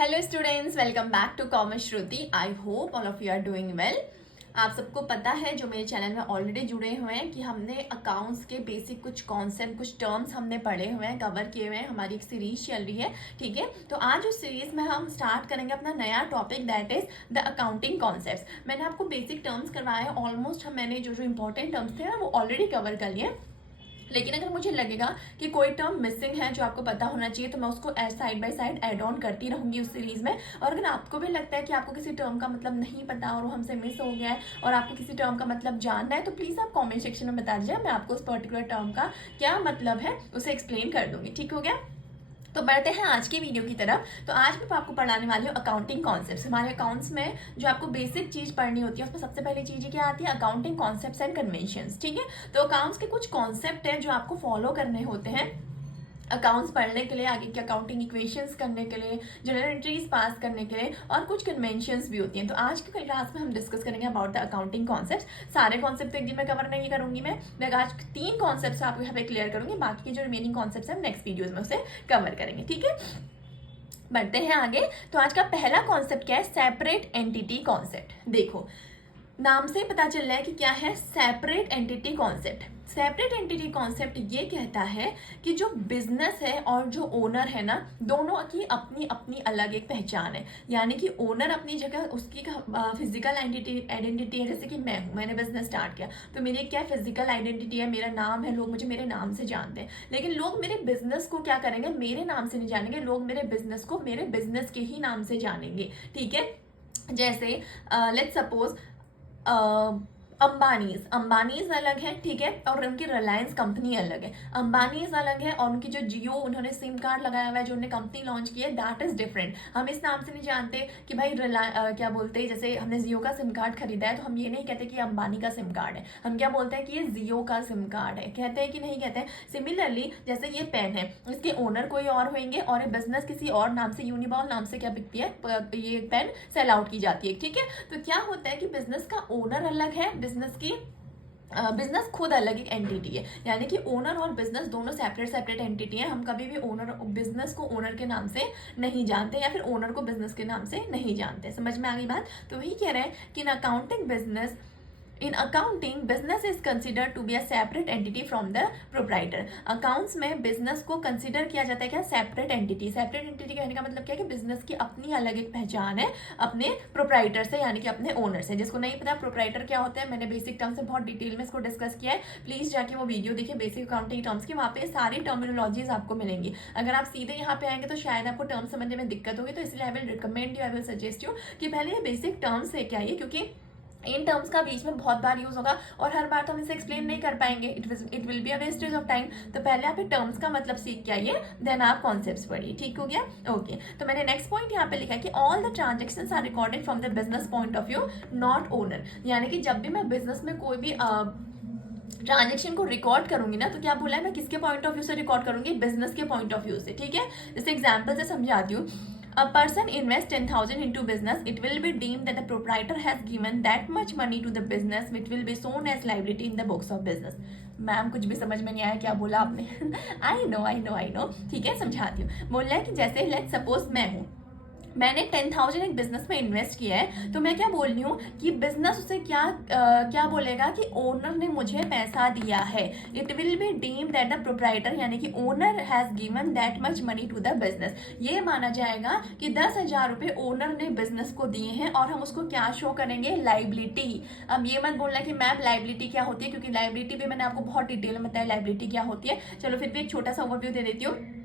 Hello students, welcome back to commerce Shruti. I hope all of you are doing well. आप सबको पता है जो मेरे चैनल में ऑलरेडी जुड़े हुए हैं कि हमने अकाउंट्स के बेसिक कुछ कॉन्सेप्ट, कुछ टर्म्स हमने पढ़े हुए हैं, कवर किए हुए हैं। हमारी एक सीरीज चल रही है, ठीक है। तो आज उस सीरीज में हम स्टार्ट करेंगे अपना नया topic, that is the accounting concepts. मैंने आपको बेसिक टर्म्स करवाए, ऑलमोस्ट मैंने जो इंपॉर्टेंट टर्म्स थे ना वो ऑलरेडी कवर कर लिए। लेकिन अगर मुझे लगेगा कि कोई टर्म मिसिंग है जो आपको पता होना चाहिए तो मैं उसको side by side add on करती रहूंगी उस सीरीज में। और अगर आपको भी लगता है कि आपको किसी टर्म का मतलब नहीं पता और वो हमसे मिस हो गया है और आपको किसी टर्म का मतलब जानना है तो प्लीज़ आप कमेंट सेक्शन में बता दीजिए, मैं आपको उस पर्टिकुलर टर्म का क्या मतलब है उसे एक्सप्लेन कर दूंगी। ठीक हो गया? तो बढ़ते हैं आज की वीडियो की तरफ। तो आज मैं आपको पढ़ाने वाली हूँ अकाउंटिंग कॉन्सेप्ट्स। हमारे अकाउंट्स में जो आपको बेसिक चीज पढ़नी होती है उसमें सबसे पहली चीज क्या आती है? Accounting concepts and conventions. ठीक है, तो अकाउंट्स के कुछ कॉन्सेप्ट है जो आपको फॉलो करने होते हैं अकाउंट्स पढ़ने के लिए, आगे के अकाउंटिंग इक्वेशंस करने के लिए, जनरल एंट्रीज पास करने के लिए, और कुछ कन्वेंशंस भी होती हैं। तो आज की क्लास में हम डिस्कस करेंगे अबाउट द अकाउंटिंग कॉन्सेप्ट्स। सारे कॉन्सेप्ट एक दिन में कवर नहीं करूंगी मैं आज 3 कॉन्सेप्ट्स आपको यहाँ पे क्लियर करूंगी, बाकी के जो रिमेनिंग कॉन्सेप्ट्स हैं नेक्स्ट वीडियोज में उसे कवर करेंगे। ठीक है, बढ़ते हैं आगे। तो आज का पहला कॉन्सेप्ट क्या है? Separate entity concept. देखो, नाम से पता चल रहा है कि क्या है? Separate entity concept. Separate entity concept ये कहता है कि जो बिजनेस है और जो ओनर है ना, दोनों की अपनी अपनी अलग एक पहचान है। यानी कि ओनर अपनी जगह उसकी फिजिकल आइडेंटिटी है, जैसे कि मैं हूँ, मैंने बिजनेस स्टार्ट किया तो मेरी क्या फिजिकल आइडेंटिटी है, मेरा नाम है, लोग मुझे मेरे नाम से जानते हैं। लेकिन लोग मेरे बिजनेस को क्या करेंगे? मेरे नाम से नहीं जानेंगे, लोग मेरे बिजनेस को मेरे बिजनेस के ही नाम से जानेंगे। ठीक है, जैसे लेट्स सपोज अंबानीज अलग है, ठीक है, और उनकी रिलायंस कंपनी अलग है। अंबानीज अलग है और उनकी जो जियो उन्होंने सिम कार्ड लगाया हुआ है, जो उन्होंने कंपनी लॉन्च की है, दैट इज डिफरेंट। हम इस नाम से नहीं जानते कि भाई क्या बोलते हैं, जैसे हमने जियो का सिम कार्ड खरीदा है तो हम ये नहीं कहते कि अंबानी का सिम कार्ड है, हम क्या बोलते हैं कि ये जियो का सिम कार्ड है। कहते हैं कि नहीं कहते हैं? सिमिलरली जैसे ये पेन है, इसके ओनर कोई और होंगे और ये बिजनेस किसी और नाम से, यूनिबॉल नाम से क्या बिकती है, ये पेन सेल आउट की जाती है। ठीक है, तो क्या होता है कि बिजनेस का ओनर अलग है, बिजनेस खुद अलग एक एंटिटी है। यानी कि ओनर और बिजनेस दोनों सेपरेट एंटिटी है। हम कभी भी ओनर बिजनेस को ओनर के नाम से नहीं जानते या फिर ओनर को बिजनेस के नाम से नहीं जानते। समझ में आ गई बात? तो वही कह रहे हैं कि in accounting business is considered to be a separate entity from the proprietor. Accounts में बिजनेस को कंसिडर किया जाता है क्या? Separate entity. सेपरेट एंटिटी कहने का मतलब क्या है कि बिजनेस की अपनी अलग एक पहचान है अपने प्रोप्राइटर से, यानी कि अपने ओनर से। जिसको नहीं पता प्रोप्राइटर क्या होता है, मैंने बेसिक टर्म से बहुत डिटेल में इसको डिस्कस किया है, प्लीज जाके वो वीडियो देखिए बेसिक अकाउंटिंग टर्म्स की, वहाँ पे सारी टर्मिनोलॉजीज आपको मिलेंगी। अगर आप सीधे यहाँ पे आएंगे तो शायद आपको टर्म समझने में दिक्कत होगी, तो इसलिए I will recommend you, I will suggest you कि पहले ये बेसिक टर्म्स है क्या ये, क्योंकि इन टर्म्स का बीच में बहुत बार यूज होगा और हर बार तो हम इसे एक्सप्लेन नहीं कर पाएंगे, it will be a wastage of time. तो पहले आप टर्म्स का मतलब सीख के आइए, देन आप कॉन्सेप्ट्स पढ़िए। ठीक हो गया? ओके, तो मैंने नेक्स्ट पॉइंट यहाँ पे लिखा है कि all the transactions are recorded from the business point of view, not owner. यानी कि जब भी मैं बिजनेस में कोई भी ट्रांजेक्शन को रिकॉर्ड करूंगी ना, तो क्या बोला है, मैं किसके पॉइंट ऑफ व्यू से रिकॉर्ड करूंगी? बिजनेस के पॉइंट ऑफ व्यू से। ठीक है, जैसे एग्जाम्पल से समझाती हूँ। A person invests 10,000 into business. It will be deemed that the proprietor has given that much money to the business, which will be shown as liability in the books of business. Ma'am कुछ भी समझ में नहीं आया क्या बोला आपने? I know. ठीक है, समझाती हूँ। बोल रहा है कि जैसे लेट्स सपोज मैं हूँ, मैंने 10,000 एक बिजनेस में इन्वेस्ट किया है, तो मैं क्या बोल रही हूँ कि बिजनेस उसे क्या बोलेगा कि ओनर ने मुझे पैसा दिया है। It will be deem that the proprietor, यानी कि owner has given that much money to the business. ये माना जाएगा कि 10,000 रुपये ओनर ने बिजनेस को दिए हैं और हम उसको क्या शो करेंगे? लाइबिलिटी। अब ये मत बोलना कि मैम लाइबिलिटी क्या होती है, क्योंकि लाइबिलिटी भी मैंने आपको बहुत डिटेल में बताया लाइबिलिटी क्या होती है। चलो फिर भी एक छोटा सा ओवरव्यू दे देती हूँ।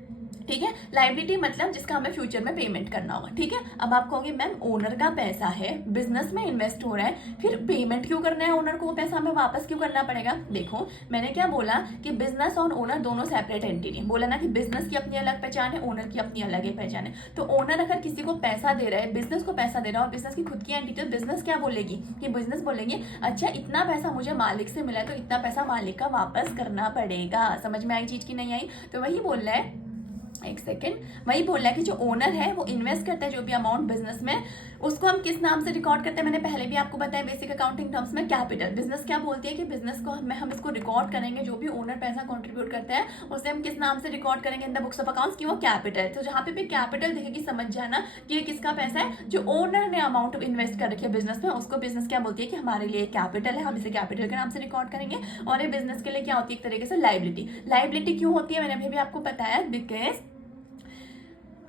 ठीक है, लाइबिलिटी मतलब जिसका हमें फ्यूचर में पेमेंट करना होगा। ठीक है, अब आप कहोगे मैम ओनर का पैसा है, बिजनेस में इन्वेस्ट हो रहा है, फिर पेमेंट क्यों करना है ओनर को? वो पैसा हमें वापस क्यों करना पड़ेगा? देखो, मैंने क्या बोला कि बिजनेस और ओनर दोनों सेपरेट एंटिटी। बोला ना कि बिजनेस की अपनी अलग पहचान है, ओनर की अपनी अलग ही पहचान है। तो ओनर अगर किसी को पैसा दे रहा है, बिजनेस को पैसा दे रहा है और बिजनेस की खुद की एंटिटी, तो बिजनेस क्या बोलेगी कि बिजनेस बोलेंगे अच्छा इतना पैसा मुझे मालिक से मिला है तो इतना पैसा मालिक का वापस करना पड़ेगा। समझ में आई चीज की नहीं आई? तो वही बोल रहा है एक सेकेंड, वही बोल रहा है कि जो ओनर है वो इन्वेस्ट करता है जो भी अमाउंट बिजनेस में, उसको हम किस नाम से रिकॉर्ड करते हैं। मैंने पहले भी आपको बताया बेसिक अकाउंटिंग टर्म्स में, कैपिटल। बिजनेस क्या बोलती है कि बिजनेस को हम इसको रिकॉर्ड करेंगे, जो भी ओनर पैसा कंट्रीब्यूट करता है उसे हम किस नाम से रिकॉर्ड करेंगे इन द बुक्स ऑफ अकाउंट्स, की वो कैपिटल। तो जहां पे भी कैपिटल दिखेगी समझ जाना कि ये किसका पैसा है, जो ओनर ने अमाउंट इन्वेस्ट कर रखी है बिजनेस में, उसको बिजनेस क्या बोलती है कि हमारे लिए कैपिटल है, हम इसे कैपिटल के नाम से रिकॉर्ड करेंगे। और ये बिजनेस के लिए क्या होती है, एक तरीके से लाइबिलिटी। लाइबिलिटी क्यों होती है मैंने अभी भी आपको बताया, बिकॉज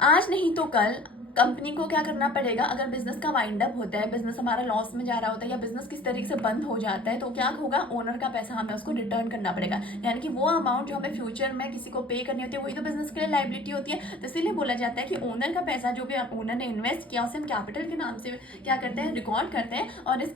आज नहीं तो कल कंपनी को क्या करना पड़ेगा, अगर बिजनेस का वाइंड अप होता है, बिजनेस हमारा लॉस में जा रहा होता है या बिजनेस किस तरीके से बंद हो जाता है, तो क्या होगा, ओनर का पैसा हमें उसको रिटर्न करना पड़ेगा। यानी कि वो अमाउंट जो हमें फ्यूचर में किसी को पे करनी होती है वही तो बिजनेस के लिए लाइबिलिटी होती है। तो इसीलिए बोला जाता है कि ओनर का पैसा जो भी ओनर ने इन्वेस्ट किया उसे हम कैपिटल के नाम से क्या करते हैं, रिकॉर्ड करते हैं। और इस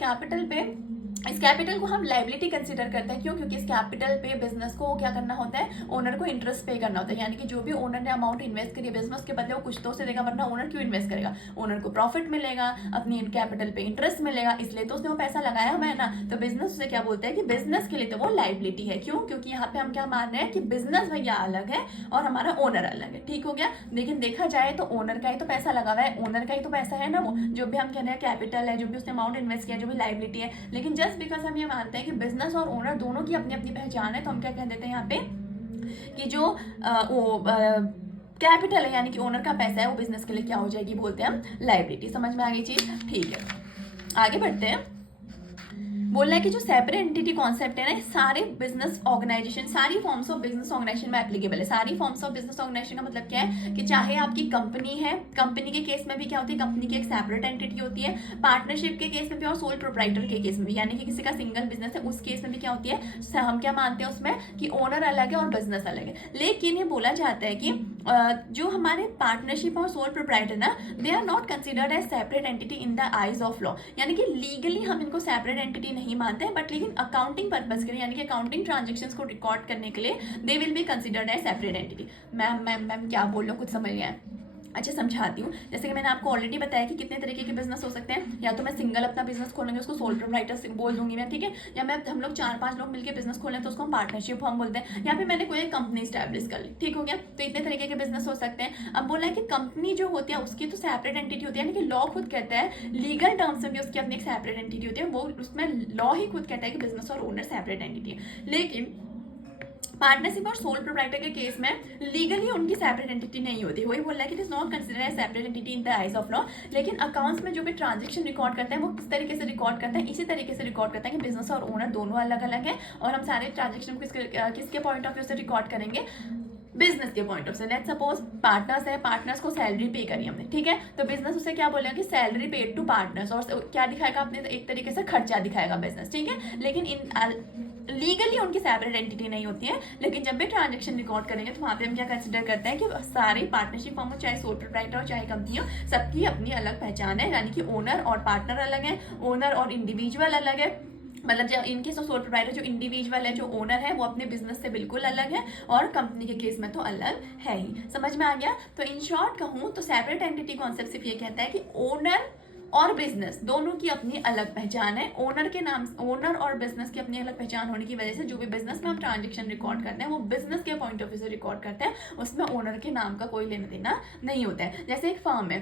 कैपिटल को हम लाइबिलिटी कंसीडर करते हैं। क्यों? क्योंकि इस कैपिटल पे बिजनेस को क्या करना होता है, ओनर को इंटरेस्ट पे करना होता है। यानी कि जो भी ओनर ने अमाउंट इन्वेस्ट करी है बिजनेस के बदले वो कुछ तो उसे देगा, वरना ओनर क्यों इन्वेस्ट करेगा, ओनर को प्रॉफिट मिलेगा, अपनी कैपिटल पे इंटरेस्ट मिलेगा, इसलिए तो उसने वो पैसा लगाया हुआ है ना। तो बिजनेस उसे क्या बोलते हैं कि बिजनेस के लिए तो वो लाइबिलिटी है। क्यों? क्योंकि यहाँ पे हम क्या मान रहे हैं कि बिजनेस भैया अलग है और हमारा ओनर अलग है। ठीक हो गया। लेकिन देखा जाए तो ओनर का ही तो पैसा लगा हुआ है, ओनर का ही तो पैसा है ना, वो जो भी हम कह रहे हैं कैपिटल है, जो भी उसने अमाउंट इन्वेस्ट किया, जो भी लाइबिलिटी है। लेकिन जस्ट बिकॉज हम ये मानते हैं कि बिजनेस और ओनर दोनों की अपनी अपनी पहचान है, तो हम क्या कह देते हैं यहाँ पे कि जो कैपिटल है यानी कि ओनर का पैसा है वो बिजनेस के लिए क्या हो जाएगी, बोलते हैं हम लाइबिलिटी। समझ में आ गई चीज? ठीक है, आगे बढ़ते हैं। बोल रहा है कि जो सेपरेट एंटिटी कॉन्सेप्ट है ना, सारे बिजनेस ऑर्गेनाइजेशन, सारी फॉर्म्स ऑफ बिजनेस ऑर्गेनाइजेशन में एप्लीकेबल है। सारी फॉर्म्स ऑफ बिजनेस ऑर्गेनाइजेशन का मतलब क्या है कि चाहे आपकी कंपनी है, कंपनी के केस में भी क्या होती है, कंपनी की एक सेपरेट एंटिटी होती है, पार्टनरशिप के केस में भी और सोल प्रोप्राइटर के केस में भी, यानी कि किसी का सिंगल बिजनेस है उस केस में भी क्या होती है, हम क्या मानते हैं उसमें कि ओनर अलग है और बिजनेस अलग है। लेकिन ये बोला जाता है कि जो हमारे पार्टनरशिप और सोल प्रोप्राइटर ना, they are not considered as separate entity in the eyes of law. यानी कि लीगली हम इनको सेपरेट एंटिटी नहीं मानते हैं, बट लेकिन अकाउंटिंग पर्पस के लिए यानी कि अकाउंटिंग ट्रांजेक्शन्स को रिकॉर्ड करने के लिए they will be considered as separate entity. Ma'am क्या बोल रहा हूँ, कुछ समझ गया? अच्छा, समझाती हूँ। जैसे कि मैंने आपको ऑलरेडी बताया कि कितने तरीके के बिजनेस हो सकते हैं। या तो मैं सिंगल अपना बिजनेस खोलेंगे उसको सोल प्रोप्राइटर बोल दूंगी मैं, ठीक है। या मैं हम लोग 4-5 लोग मिलकर बिजनेस खोलें तो उसको हम पार्टनरशिप हम बोलते हैं। या फिर मैंने कोई एक कंपनी स्टैब्लिश कर ली, ठीक हो गया। तो इतने तरीके के बिजनेस हो सकते हैं। अब बोला है कि कंपनी जो होती है उसकी तो सेपरेट एंटिटी होती है, यानी कि लॉ खुद कहता है, लीगल टर्म्स में भी उसकी अपनी एक सेपरेट एंटिटी होती है। वो उसमें लॉ ही खुद कहता है कि बिजनेस और ओनर सेपरेट एंटिटी है। लेकिन पार्टनरशिप और सोल प्रोप्राइटर के केस में लीगली उनकी सेपरेट एंटिटी नहीं होती। वही बोल रहा है कि it is not considered as separate entity in the eyes of law. लेकिन अकाउंट्स में जो भी ट्रांजेक्शन रिकॉर्ड करते हैं वो किस तरीके से रिकॉर्ड करते हैं, इसी तरीके से रिकॉर्ड करते हैं कि बिजनेस और ओनर दोनों अलग अलग है। और हम सारे ट्रांजेक्शन किसके पॉइंट ऑफ व्यू से रिकॉर्ड करेंगे, बिजनेस के पॉइंट ऑफ से। लेट्स सपोज पार्टनर्स है, पार्टनर्स को सैलरी पे करी हमने, ठीक है। तो बिजनेस उसे क्या बोलेगा कि सैलरी पेड टू पार्टनर्स, और क्या दिखाएगा अपने एक तरीके से खर्चा दिखाएगा बिजनेस, ठीक है। लेकिन इन लीगली उनकी सेपरेट एंटिटी नहीं होती है। लेकिन जब भी ट्रांजेक्शन रिकॉर्ड करेंगे तो वहाँ पे हम क्या कंसिडर करते हैं कि सारी पार्टनरशिप फॉर्म हो, चाहे सोल प्रोप्राइटर हो चाहे कंपनी हो, सबकी अपनी अलग पहचान है। यानी कि ओनर और पार्टनर अलग है, ओनर और इंडिविजुअल अलग है। मतलब जब इनके सोल प्रोप्राइटर जो इंडिविजुअल है, जो ओनर है, वो अपने बिजनेस से बिल्कुल अलग है, और कंपनी के केस में तो अलग है ही। समझ में आ गया? तो इन शॉर्ट कहूँ तो सेपरेट एंटिटी कॉन्सेप्ट सिर्फ ये कहता है कि ओनर और बिजनेस दोनों की अपनी अलग पहचान है। ओनर के नाम, ओनर और बिजनेस की अपनी अलग पहचान होने की वजह से जो भी बिजनेस में हम ट्रांजेक्शन रिकॉर्ड करते हैं वो बिजनेस के पॉइंट ऑफ व्यू से रिकॉर्ड करते हैं, उसमें ओनर के नाम का कोई लेना देना नहीं होता है। जैसे एक फर्म है,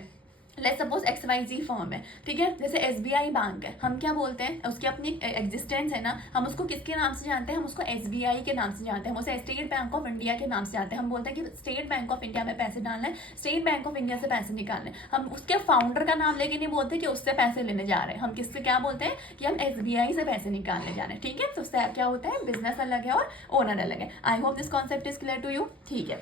लेट्स सपोज XYZ फर्म है, ठीक है। जैसे SBI बैंक है, हम क्या बोलते हैं, उसकी अपनी एग्जिस्टेंस है ना, हम उसको किसके नाम से जानते हैं, हम उसको SBI के नाम से जानते हैं, हम उसे स्टेट बैंक ऑफ इंडिया के नाम से जानते हैं। हम बोलते हैं कि स्टेट बैंक ऑफ इंडिया में पैसे डालना है, स्टेट बैंक ऑफ इंडिया से पैसे निकालने। हम उसके फाउंडर का नाम लेके नहीं बोलते कि उससे पैसे लेने जा रहे हैं, हम किससे क्या बोलते हैं कि हम SBI से पैसे निकालने जा रहे हैं, ठीक है। तो उससे क्या होता है, बिजनेस अलग है और ओनर अलग है। I hope this concept is clear to you, ठीक है।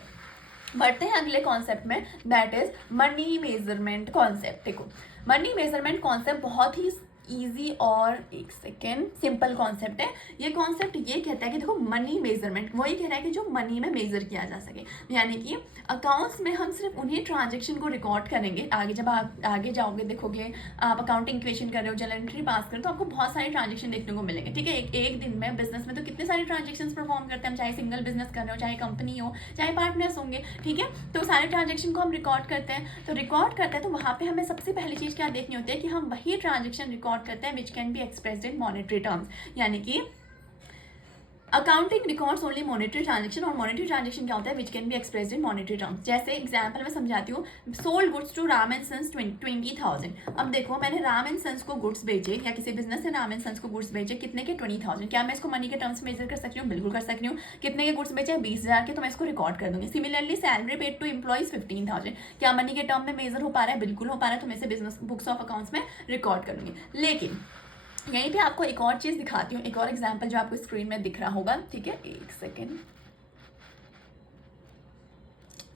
बढ़ते हैं अगले कॉन्सेप्ट में, that is money measurement concept. देखो, मनी मेजरमेंट कॉन्सेप्ट बहुत ही इजी और एक सेकेंड सिंपल कॉन्सेप्ट है। ये कॉन्सेप्ट ये कहता है कि देखो, मनी मेजरमेंट वही कह रहा है कि जो मनी में मेजर किया जा सके। यानी कि अकाउंट्स में हम सिर्फ उन्हीं ट्रांजेक्शन को रिकॉर्ड करेंगे। आगे जब आप आगे जाओगे, देखोगे आप अकाउंटिंग इक्वेशन कर रहे हो, जर्नल एंट्री पास कर रहे हो, तो आपको बहुत सारे ट्रांजेक्शन देखने को मिलेंगे, ठीक है। एक दिन में बिजनेस में तो कितने सारे ट्रांजेक्शन परफॉर्म करते हैं हम, चाहे सिंगल बिजनेस कर रहे हो, चाहे कंपनी हो, चाहे पार्टनर्स होंगे, ठीक है। तो सारे ट्रांजेक्शन को हम रिकॉर्ड करते हैं। तो रिकॉर्ड करते हैं तो वहाँ पे हमें सबसे पहली चीज़ क्या देखनी होती है कि हम वही ट्रांजेक्शन रिकॉर्ड करते हैं which can be expressed in monetary terms. यानी कि accounting records only monetary transaction, और मॉनेटरी ट्रांजेक्शन क्या होता है, which can be expressed in monetary terms. जैसे एग्जांपल मैं समझाती हूँ, sold goods to Ram and sons 20,000। अब देखो मैंने राम एंड सन्स को गुड्स भेजे, या किसी बिजनेस से राम एंड सन्स को गुड्स भेजे, कितने के 20,000। क्या मैं इसको मनी के टर्म्स में मेजर कर सकती हूँ? बिल्कुल कर सकती हूँ। कितने के गुड्स बेचे? 20,000 के, तो मैं इसको रिकॉर्ड कर दूंगी। Similarly salary paid to employees 15,000, क्या मनी के टर्म में मेजर हो पा रहा है? बिल्कुल हो पा रहा है, तो मैं इसे बिजनेस बुक्स ऑफ अकाउंट्स में रिकॉर्ड कर लूंगी। लेकिन यहीं पे आपको एक और चीज दिखाती हूँ, एक और एग्जांपल जो आपको स्क्रीन में दिख रहा होगा, ठीक है, एक सेकेंड।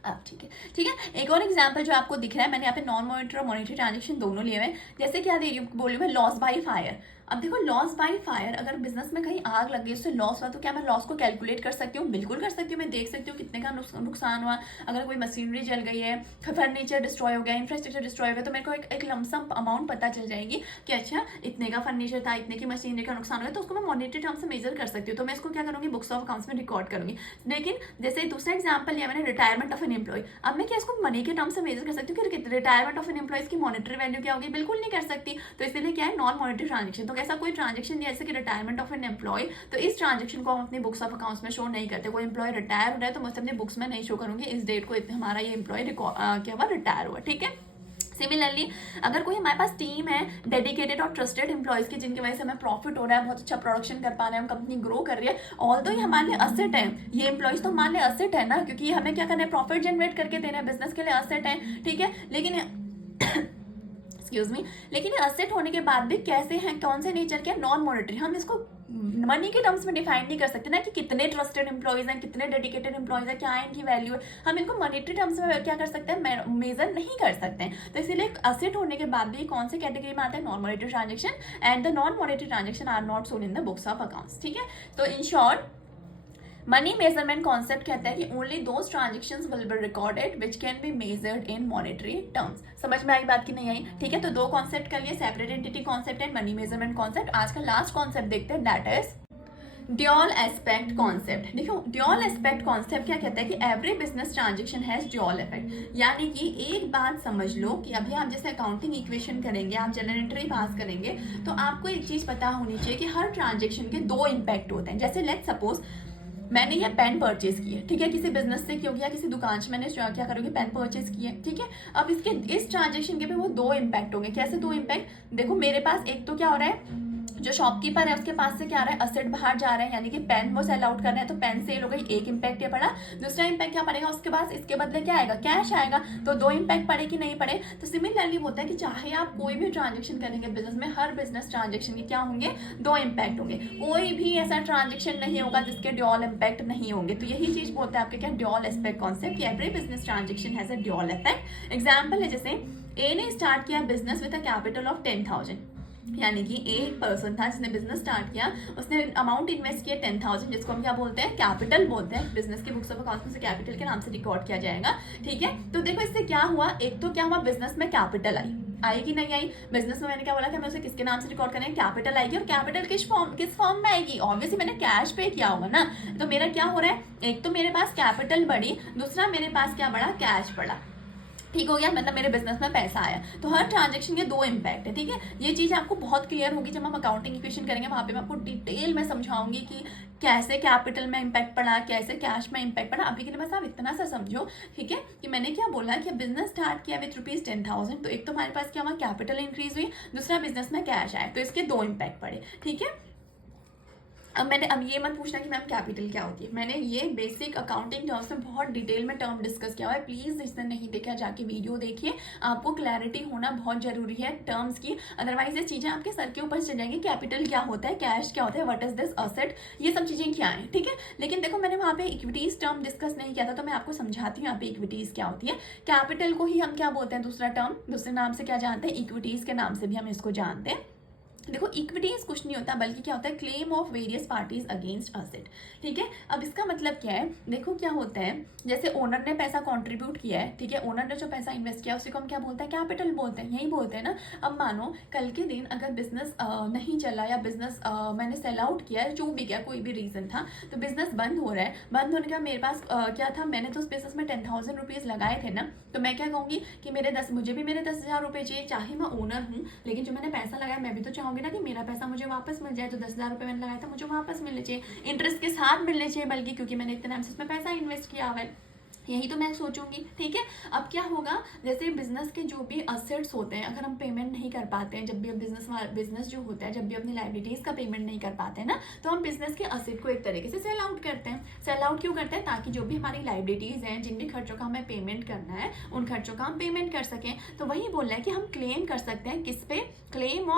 अब ठीक है, एक और एग्जांपल जो आपको दिख रहा है, मैंने यहाँ पे नॉन मॉनिटरी और मॉनिटरी ट्रांजेक्शन दोनों लिए हुए हैं। जैसे क्या दे रही हूँ, बोल रही हूँ लॉस बाय फायर। अब देखो लॉस बाय फायर, अगर बिजनेस में कहीं आग लग गई, उससे लॉस हुआ, तो क्या मैं लॉस को कैलकुलेट कर सकती हूँ? बिल्कुल कर सकती हूँ। मैं देख सकती हूँ कितने का नुकसान हुआ। अगर कोई मशीनरी जल गई है, फर्नीचर डिस्ट्रॉय हो गया, इंफ्रास्ट्रक्चर डिस्ट्रॉय हो गया, तो मेरे को एक लमसम अमाउंट पता चल जाएगी कि अच्छा इतने का फर्नीचर था, इतने की मशीनरी का नुकसान हुआ, तो उसको मैं मॉनिटरी टर्म से मेजर कर सकती हूँ। तो मैं इसको क्या करूँगी, बुक्स ऑफ अकाउंट्स में रिकॉर्ड करूँगी। लेकिन जैसे दूसरा एग्जाम्पल लिया मैंने, रिटायरमेंट ऑफ एन एम्प्लॉय। अब मैं क्या इसको मनी के टर्म से मेजर कर सकती हूँ कि रिटायरमेंट ऑफ एन एम्प्लॉयज की मॉनिटरी वैल्यू क्या होगी? बिल्कुल नहीं कर सकती। तो इसलिए क्या है, नॉन मॉनिटरी ट्रांजेक्शन। तो ऐसा कोई ट्रांजेक्शन जैसे कि रिटायरमेंट ऑफ एन एम्प्लॉय, तो इस ट्रांजेक्शन को हम अपनी बुक्स ऑफ अकाउंट्स में शो नहीं करते। कोई एम्प्लॉय रिटायर हो रहा है तो मैं अपनी बुक्स में नहीं शो करूंगी इस डेट को हमारा ये एम्प्लॉय क्या हुआ, रिटायर हुआ, ठीक है। सिमिलरली अगर कोई हमारे पास टीम है डेडिकेटेड और ट्रस्टेड एम्प्लॉयज की, जिनकी वजह से हमें प्रॉफिट हो रहा है, बहुत अच्छा प्रोडक्शन कर पा रहे हैं, हम कंपनी ग्रो कर रही है, ऑल दो ये हमारे लिए असेट है, ये एम्प्लॉयज तो हमारे लिए असेट है ना, क्योंकि हमें क्या करना है, प्रॉफिट जनरेट करके देना है, बिजनेस के लिए असेट है, ठीक है। लेकिन एक्सक्यूज मी, लेकिन ये असेट होने के बाद भी कैसे हैं, कौन से नेचर के, नॉन मॉनिटरी। हम इसको मनी के टर्म्स में डिफाइन नहीं कर सकते ना, कि कितने ट्रस्टेड एम्प्लॉयज हैं, कितने डेडिकेटेड एम्प्लॉयज हैं, क्या है इनकी वैल्यू है। हम इनको मॉनिटरी टर्म्स में क्या कर सकते हैं, मेजर नहीं कर सकते हैं। तो इसीलिए असेट होने के बाद भी कौन से कैटेगरी में आता है, non monetary transaction, and the non monetary transaction are not shown in the books of accounts, ठीक है। तो in short money measurement concept कहता है कि only those transactions will be recorded which can be measured in monetary terms. समझ में आई बात की नहीं आई? ठीक है, तो दो कॉन्सेप्ट कर लिए, separate entity concept and money measurement concept. आज का लास्ट कॉन्सेप्ट देखते हैं, that is dual aspect concept. देखो ड्यूअल एस्पेक्ट कॉन्सेप्ट क्या कहता है कि every business transaction has dual effect. यानी कि एक बात समझ लो कि अभी आप जैसे अकाउंटिंग इक्वेशन करेंगे, आप जनरल एंट्री पास करेंगे, तो आपको एक चीज पता होनी चाहिए कि हर ट्रांजेक्शन के दो इम्पैक्ट होते हैं। जैसे लेट्स सपोज मैंने ये पेन परचेज की है, ठीक है, किसी बिजनेस से क्यों, या किसी दुकान से मैंने क्या करोगे, पेन परचेज की है, ठीक है। अब इसके इस ट्रांजेक्शन के पे वो दो इम्पैक्ट होंगे। कैसे दो इम्पैक्ट? देखो मेरे पास एक तो क्या हो रहा है, जो शॉपकीपर है उसके पास से क्या आ रहा है, असेट बाहर जा रहा है, यानी कि पेन वो सेल आउट कर रहे हैं, तो पेन सेल हो गई, एक इम्पैक्ट ये पड़ा। दूसरा इम्पैक्ट क्या पड़ेगा उसके पास, इसके बदले क्या आएगा, कैश आएगा। तो दो इम्पैक्ट पड़े कि नहीं पड़े। तो सिमिलरली होता है कि चाहे आप कोई भी ट्रांजेक्शन करेंगे बिजनेस में, हर बिजनेस ट्रांजेक्शन के क्या होंगे, दो इम्पैक्ट होंगे। कोई भी ऐसा ट्रांजेक्शन नहीं होगा जिसके ड्यूअल इम्पैक्ट नहीं होंगे। तो यही चीज बोलते हैं आपके क्या, dual aspect concept. Every business transaction has a dual effect. Example है, जैसे ए ने स्टार्ट किया business with a capital of 10,000, यानी कि एक पर्सन था जिसने बिजनेस स्टार्ट किया, उसने अमाउंट इन्वेस्ट किया 10,000, जिसको हम क्या बोलते हैं, कैपिटल बोलते हैं। बिजनेस के बुक्स ऑफ अकाउंट्स में से कैपिटल के नाम से रिकॉर्ड किया जाएगा, ठीक है। तो देखो इससे क्या हुआ, एक तो क्या हुआ, बिजनेस में कैपिटल आई कि नहीं आई। बिजनेस में मैंने क्या बोला कि हमें उसे किसके नाम से रिकॉर्ड करें, कैपिटल आएगी। और कैपिटल किस फॉर्म में आएगी, ऑब्वियसली मैंने कैश पे किया होगा ना। तो मेरा क्या हो रहा है, एक तो मेरे पास कैपिटल बढ़ी, दूसरा मेरे पास क्या बढ़ा, कैश बढ़ा, ठीक हो गया, मतलब मेरे बिजनेस में पैसा आया। तो हर ट्रांजेक्शन के दो इम्पैक्ट है, ठीक है। ये चीज आपको बहुत क्लियर होगी जब हम अकाउंटिंग इक्वेशन करेंगे, वहां पे मैं आपको डिटेल में समझाऊंगी कि कैसे कैपिटल में इम्पैक्ट पड़ा, कैसे कैश में इम्पैक्ट पड़ा। अभी के लिए बस आप इतना सा समझो, ठीक है, कि मैंने क्या बोला कि बिजनेस स्टार्ट किया विथ ₹10,000, तो एक तो हमारे पास क्या हुआ, कैपिटल इंक्रीज हुई, दूसरा बिजनेस में कैश आया, तो इसके दो इम्पैक्ट पड़े, ठीक है। अब ये मत पूछना कि मैम कैपिटल क्या होती है। मैंने ये बेसिक अकाउंटिंग टर्म्स में बहुत डिटेल में टर्म डिस्कस किया हुआ है। प्लीज जिसने नहीं देखा जाके वीडियो देखिए, आपको क्लैरिटी होना बहुत जरूरी है टर्म्स की, अदरवाइज ये चीजें आपके सर के ऊपर चल जाएंगी। कैपिटल क्या होता है, कैश क्या होता है, व्हाट इज दिस असेट, ये सब चीजें क्या है, ठीक है। लेकिन देखो मैंने वहां पे इक्विटीज टर्म डिस्कस नहीं किया था, तो मैं आपको समझाती हूँ यहाँ पे इक्विटीज क्या होती है। कैपिटल को ही हम क्या बोलते हैं, दूसरा टर्म दूसरे नाम से क्या जानते हैं, इक्विटीज के नाम से भी हम इसको जानते हैं। देखो इक्विटीज कुछ नहीं होता, बल्कि क्या होता है, claim of various parties against asset, ठीक है। अब इसका मतलब क्या है, देखो क्या होता है, जैसे ओनर ने पैसा कंट्रीब्यूट किया है, ठीक है, ओनर ने जो पैसा इन्वेस्ट किया उसी को हम क्या बोलते हैं, कैपिटल बोलते हैं, यही बोलते हैं ना। अब मानो कल के दिन अगर बिजनेस नहीं चला, या बिजनेस मैंने सेल आउट किया, जो भी किया, कोई भी रीजन था, तो बिजनेस बंद हो रहा है। बंद होने का मेरे पास क्या था, मैंने तो उस बिजनेस में 10,000 रुपीज लगाए थे ना, तो मैं क्या कहूँगी कि मुझे भी मेरे 10,000 रुपये चाहिए, चाहे मैं ओनर हूँ, लेकिन जो मैंने पैसा लगाया मैं भी तो चाहूँगी ना कि मेरा पैसा मुझे वापस मिल जाए, तो 10,000 रुपये मैंने लगाया था मुझे वापस मिलने चाहिए, इंटरेस्ट के साथ मिलने चाहिए बल्कि, क्योंकि मैंने इतने टाइम से इसमें पैसा इन्वेस्ट किया हुआ है, यही तो मैं सोचूंगी। ठीक है, अब क्या होगा, जैसे बिजनेस के जो भी असेट्स होते हैं अगर हम पेमेंट नहीं कर पाते हैं, जब भी बिजनेस जो होता है जब भी अपनी लाइबिलिटीज का पेमेंट नहीं कर पाते हैं ना, तो हम बिजनेस के असेट को एक तरीके से सेल आउट करते हैं। सेल आउट क्यों करते हैं, ताकि जो भी हमारी लाइबिलिटीज हैं, जिन भी खर्चों का हमें पेमेंट करना है उन खर्चों का हम पेमेंट कर सकें। तो वही बोल रहा है कि हम क्लेम कर सकते हैं किस पे, क्लेम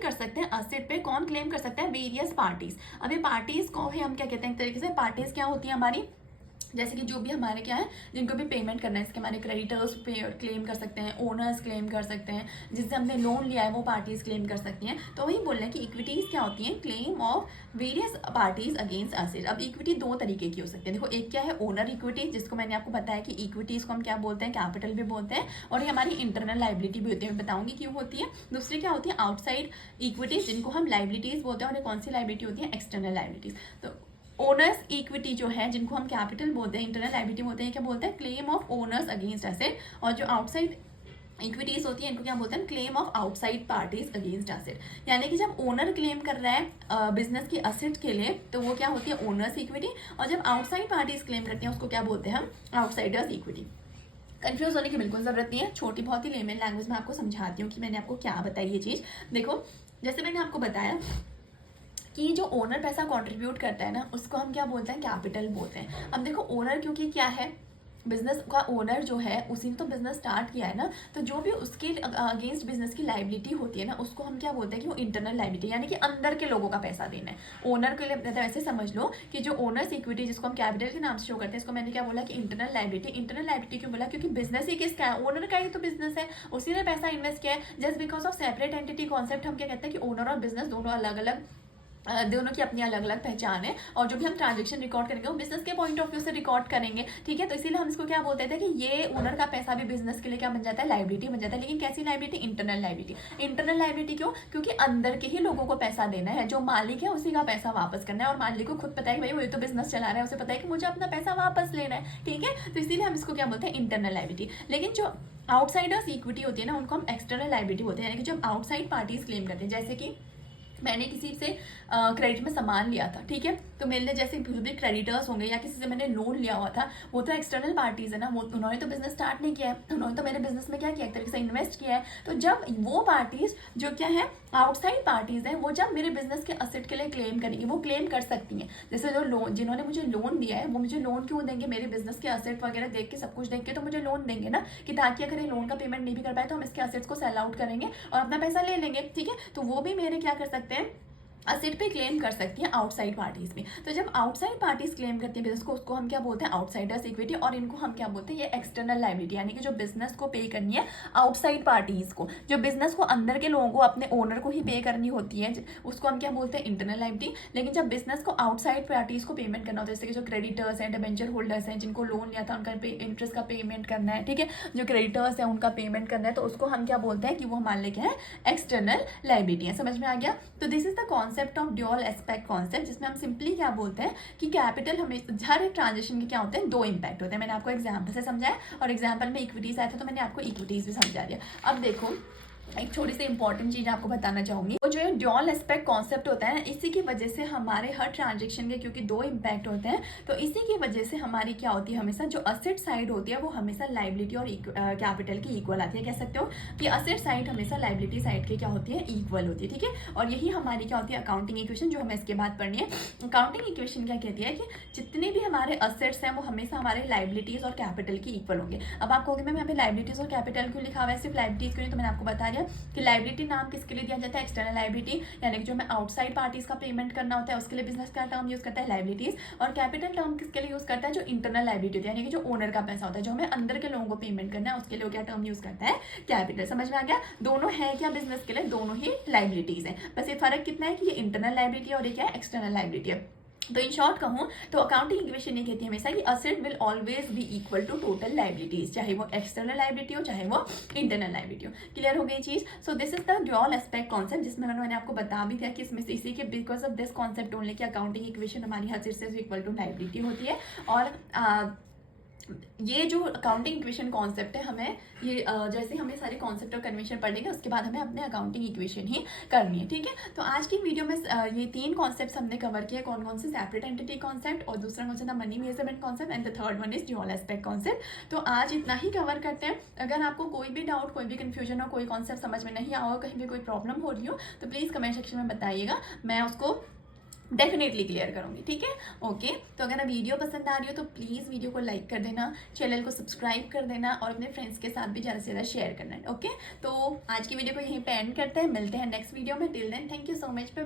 कर सकते हैं असेट पे। कौन क्लेम कर सकता है, वेरियस पार्टीज। अब ये पार्टीज को ही हम क्या कहते हैं, एक तरीके से पार्टीज क्या होती है हमारी, जैसे कि जो भी हमारे क्या है, जिनको भी पेमेंट करना है, इसके हमारे क्रेडिटर्स पे क्लेम कर सकते हैं, ओनर्स क्लेम कर सकते हैं, जिससे हमने लोन लिया है वो पार्टीज क्लेम कर सकती हैं। तो वही बोल रहे हैं कि इक्विटीज क्या होती हैं, claim of various parties against asset. अब इक्विटी दो तरीके की हो सकती है, देखो एक क्या है ओनर इक्विटी, जिसको मैंने आपको बताया कि इक्विटीज को हम क्या बोलते हैं, कैपिटल भी बोलते हैं, और ये हमारी इंटरनल लाइबिलिटी भी होती है, मैं बताऊंगी क्यों होती है। दूसरी क्या होती है, आउटसाइड इक्विटीज, जिनको हम लाइबिलिटीज बोलते हैं, और ये कौन सी लाइबिलिटी होती है, एक्सटर्नल लाइबिलिटीज। तो ओनर्स इक्विटी जो है, जिनको हम कैपिटल बोलते हैं, इंटरनल लायबिलिटी बोलते हैं, क्या बोलते हैं, claim of owners against asset. और जो आउटसाइड इक्विटीज होती है इनको क्या बोलते हैं, claim of outside parties against asset. यानी कि जब ओनर क्लेम कर रहा है बिजनेस की असेट के लिए, तो वो क्या होती है, ओनर्स इक्विटी। और जब आउटसाइड पार्टीज क्लेम करती हैं उसको क्या बोलते हैं हम, आउटसाइडर्स इक्विटी। कंफ्यूज होने की बिल्कुल जरूरत नहीं है, छोटी बहुत ही लेमन लैंग्वेज में आपको समझाती हूँ कि मैंने आपको क्या बताई ये चीज़। देखो जैसे मैंने आपको बताया कि जो ओनर पैसा कंट्रीब्यूट करता है ना, उसको हम क्या बोलते हैं, कैपिटल बोलते हैं। अब देखो ओनर क्योंकि क्या है, बिजनेस का ओनर जो है उसी ने तो बिजनेस स्टार्ट किया है ना, तो जो भी उसके अगेंस्ट बिजनेस की लाइबिलिटी होती है ना, उसको हम क्या बोलते हैं कि वो इंटरनल लाइबिलिटी, यानी कि अंदर के लोगों का पैसा देना है ओनर के लिए। मतलब ऐसे समझ लो कि जो ओनर्स इक्विटी, जिसको हम कैपिटल के नाम से शो करते हैं, इसको मैंने क्या बोला कि इंटरनल लाइबिलिटी। इंटरनल लाइबिलिटी क्यों बोला, क्योंकि बिजनेस ही किसका है, ओनर का ही तो बिजनेस है, उसी ने पैसा इन्वेस्ट किया है। Just because of separate entity concept हम क्या कहते हैं कि ओनर और बिजनेस दोनों अलग अलग, दोनों की अपनी अलग अलग पहचान है, और जो भी हम ट्रांजेक्शन रिकॉर्ड करेंगे वो बिजनेस के पॉइंट ऑफ व्यू से रिकॉर्ड करेंगे। ठीक है, तो इसीलिए हम इसको क्या बोलते थे कि ये ओनर का पैसा भी बिजनेस के लिए क्या बन जाता है, लाइबिलिटी बन जाता है। लेकिन कैसी liability, internal liability. Internal liability क्यों, क्योंकि अंदर के ही लोगों को पैसा देना है, जो मालिक है उसी का पैसा वापस करना है, और मालिक को खुद पता है कि भाई वो ये तो बिजनेस चला रहा है, उसे पता है कि मुझे अपना पैसा वापस लेना है। ठीक है, तो इसीलिए हम इसको क्या बोलते हैं, इंटरनल लाइबिलिटी। लेकिन जो आउटसाइडर्स इक्विटी होती है ना, उनको हम एक्सटर्नल लाइबिलिटी बोलते हैं, यानी कि जो आउटसाइड पार्टीज क्लेम करते हैं। जैसे कि मैंने किसी से क्रेडिट में सामान लिया था, ठीक है, तो मेरे लिए जैसे जो भी क्रेडिटर्स होंगे या किसी से मैंने लोन लिया हुआ था, वो तो एक्सटर्नल पार्टीज है ना, वो उन्होंने तो बिजनेस स्टार्ट नहीं किया है, उन्होंने तो मेरे बिजनेस में क्या किया, एक तरीके से इन्वेस्ट किया है। तो जब वो पार्टीज जो क्या है, आउटसाइड पार्टीज हैं, वो जब मेरे बिजनेस के असेट के लिए क्लेम करेंगी, वो क्लेम कर सकती हैं। जैसे जो लोन, जिन्होंने मुझे लोन दिया है, वो मुझे लोन क्यों देंगे, मेरे बिजनेस के असेट वगैरह देख के, सब कुछ देख के तो मुझे लोन देंगे ना, कि ताकि अगर ये लोन का पेमेंट नहीं भी कर पाए तो हम इसके असेट्स को सेल आउट करेंगे और अपना पैसा ले लेंगे। ठीक है, तो वो भी मेरे क्या कर सकते हैं, असेट पे क्लेम कर सकती हैं आउटसाइड पार्टीज में। तो जब आउटसाइड पार्टीज क्लेम करती हैं बिजनेस को, उसको हम क्या बोलते हैं, आउटसाइडर्स इक्विटी। और इनको हम क्या बोलते हैं, ये एक्सटर्नल लाइबिलिटी, यानी कि जो बिजनेस को पे करनी है आउटसाइड पार्टीज को, जो बिजनेस को अंदर के लोगों को, अपने ओनर को ही पे करनी होती है, उसको हम क्या बोलते हैं, इंटरनल लाइबिलिटी। लेकिन जब बिजनेस को आउटसाइड पार्टीज को पेमेंट करना होता है, जैसे कि जो क्रेडिटर्स हैं, डिबेंचर होल्डर्स हैं, जिनको लोन लिया था, उनका इंटरेस्ट का पेमेंट करना है, ठीक है, जो क्रेडिटर्स हैं उनका पेमेंट करना है, तो उसको हम क्या बोलते हैं कि वो हमारे लिए क्या है, एक्सटर्नल लाइबिलिटी है। समझ में आ गया। तो this is the concept of dual aspect concept, जिसमें हम सिंपली क्या बोलते हैं कि कैपिटल, हमें हर एक ट्रांजेक्शन के क्या होते हैं, दो इंपैक्ट होते हैं। मैंने आपको एग्जांपल से समझाया, और एग्जांपल में इक्विटीज आया था तो मैंने आपको इक्विटीज भी समझा दिया। अब देखो एक छोटी सी इंपॉर्टेंट चीज आपको बताना चाहूंगी, वो जो है ड्यूअल एस्पेक्ट कॉन्सेप्ट होता है, इसी की वजह से हमारे हर ट्रांजेक्शन के, क्योंकि दो इंपैक्ट होते हैं, तो इसी की वजह से हमारी क्या होती है, हमेशा जो असेट साइड होती है वो हमेशा लाइबिलिटी और कैपिटल की इक्वल आती है। कह सकते हो कि असेट साइड हमेशा लाइबिलिटी साइड के क्या होती है, इक्वल होती है। ठीक है, और यही हमारी क्या होती है, अकाउंटिंग इक्वेशन, जो हमें इसके बाद पढ़नी है। अकाउंटिंग इक्वेशन क्या कहती है कि जितने भी हमारे असेट्स हैं वो हमेशा हमारे लाइबिलिटीज और कैपिटल की इक्वल होंगे। अब आप कहोगे मैम यहाँ पे लाइबिलिटीज और कैपिटल क्यों लिखा हुआ है, सिर्फ लाइबिलिटीज क्यों नहीं, तो मैंने आपको बता दिया कि लाइबिलिटी नाम किसके लिए दिया जाता है, एक्सटर्नल लाइबिलिटी, यानी कि जो हमें आउटसाइड पार्टीज का पेमेंट करना होता है उसके लिए बिजनेस का टर्म यूज करता है लाइबिलिटीज। और कैपिटल टर्म किसके लिए यूज करता है, जो इंटरनल लाइबिलिटी होती है, यानी कि जो ओनर का पैसा होता है, जो हमें अंदर के लोगों को पेमेंट करना है, उसके लिए क्या टर्म यूज करता है, कैपिटल। समझ में आ गया। दोनों है क्या बिजनेस के लिए, दोनों ही लाइबिलिटीज है, बस ये फर्क कितना है कि ये इंटरनल लाइबिलिटी है और ये क्या है, एक्सटर्नल लाइबिलिटी है। तो इन शॉर्ट कहूँ तो अकाउंटिंग इक्वेशन ये कहती है हमेशा कि asset will always be equal to total liabilities, चाहे वो एक्सटर्नल लाइबिलिटी हो चाहे वो इंटरनल लाइबिलिटी हो। क्लियर हो गई चीज। So this is the dual aspect concept, जिसमें मैंने आपको बता भी दिया कि इसमें से इसी के because of this concept only कि अकाउंटिंग इक्वेशन हमारी असेट से इक्वल टू लाइबिलिटी होती है, और ये जो अकाउंटिंग इक्वेशन कॉन्सेप्ट है, हमें ये जैसे हमें सारे कॉन्सेप्ट और कन्वेंशन पढ़ लेंगे उसके बाद हमें अपने अकाउंटिंग इक्वेशन ही करनी है, ठीक है। तो आज की वीडियो में ये 3 कॉन्सेप्ट हमने कवर किए। कौन कौन से? सेपरेट एंटिटी कॉन्सेप्ट, और दूसरा कौन सा था? Money measurement concept, and the third one is dual aspect concept. तो आज इतना ही कवर करते हैं। अगर आपको कोई भी डाउट, कोई भी कन्फ्यूजन हो, कोई कॉन्सेप्ट समझ में नहीं आया हो, कहीं भी कोई प्रॉब्लम हो रही हो, तो प्लीज़ कमेंट सेक्शन में बताइएगा, मैं उसको डेफिनेटली क्लियर करूंगी, ठीक है। ओके, तो अगर वीडियो पसंद आ रही हो तो प्लीज़ वीडियो को लाइक कर देना, चैनल को सब्सक्राइब कर देना, और अपने फ्रेंड्स के साथ भी ज़्यादा से ज़्यादा शेयर करना है। ओके, तो आज की वीडियो को यहीं पे एंड करते हैं, मिलते हैं नेक्स्ट वीडियो में। Till then thank you so much, bye.